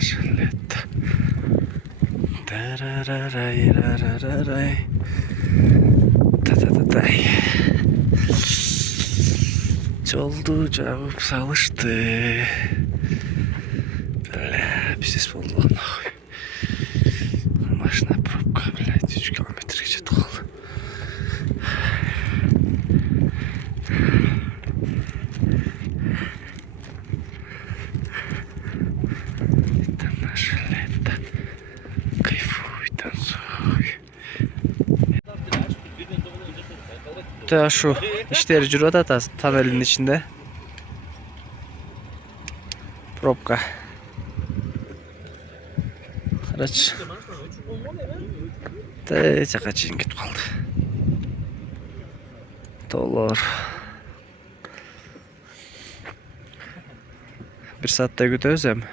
Şöyle. Darararayarararay. Ta-ta-ta-tay. Жолду жабып салышты. Бля, пиздец болду нахуй. Машина пробка, блядь, 3 километрге жетип калды. Та şu işleri жүрүп атат тоннелдин içinde. Пробка. Карачы. Тэ жака чейин кетип калды. Толор. 1 сааттай күтөбүз эми.